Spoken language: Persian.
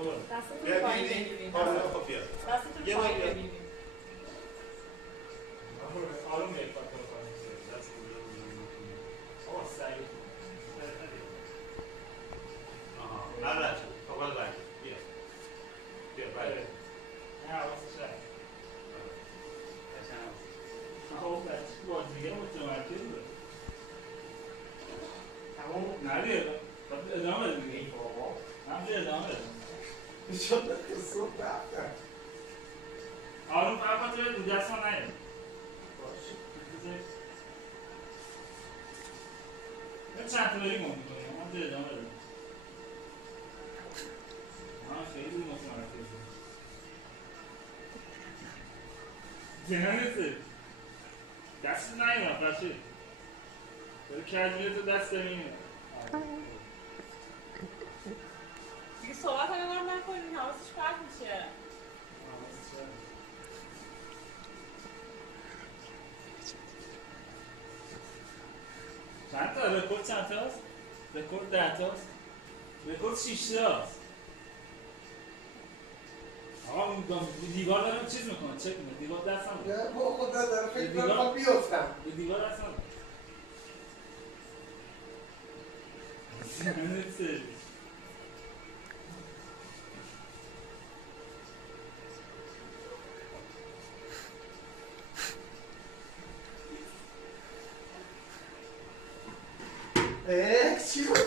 دستتون پایین بگیریم. دستتون پایین بگیریم. آروم یک پاتون پایین. آقا سریع. نه اول بک. بیا بله. نه حواسش هست. خب بچه بازیگر متمرکز بود. تمام ندید. باید ادامه بدیم. ای بابا. همچه ادامه بدیم. شده قصه رفتن. آروم فقط باید رو دست ما نید. چند تا بریم اون میکنیم. همچه ادامه بدیم. خیلی متمرکز بود. جنانسه دست نایمه بچه داره کجیه تو دست نمیمه دیگه صحبت های ما رو نکنیم حواسش پرت میشه. چند تا؟ رکورد چند تاست؟ رکورد 10 تاست؟ رکورد 6 تاست. آقا دیوار دارم چیز میکنه چک میکنه دیوار دست هم نه با خدا دارم فکر کنم بیفتم به دیوار دست هم زنه سری چی بود؟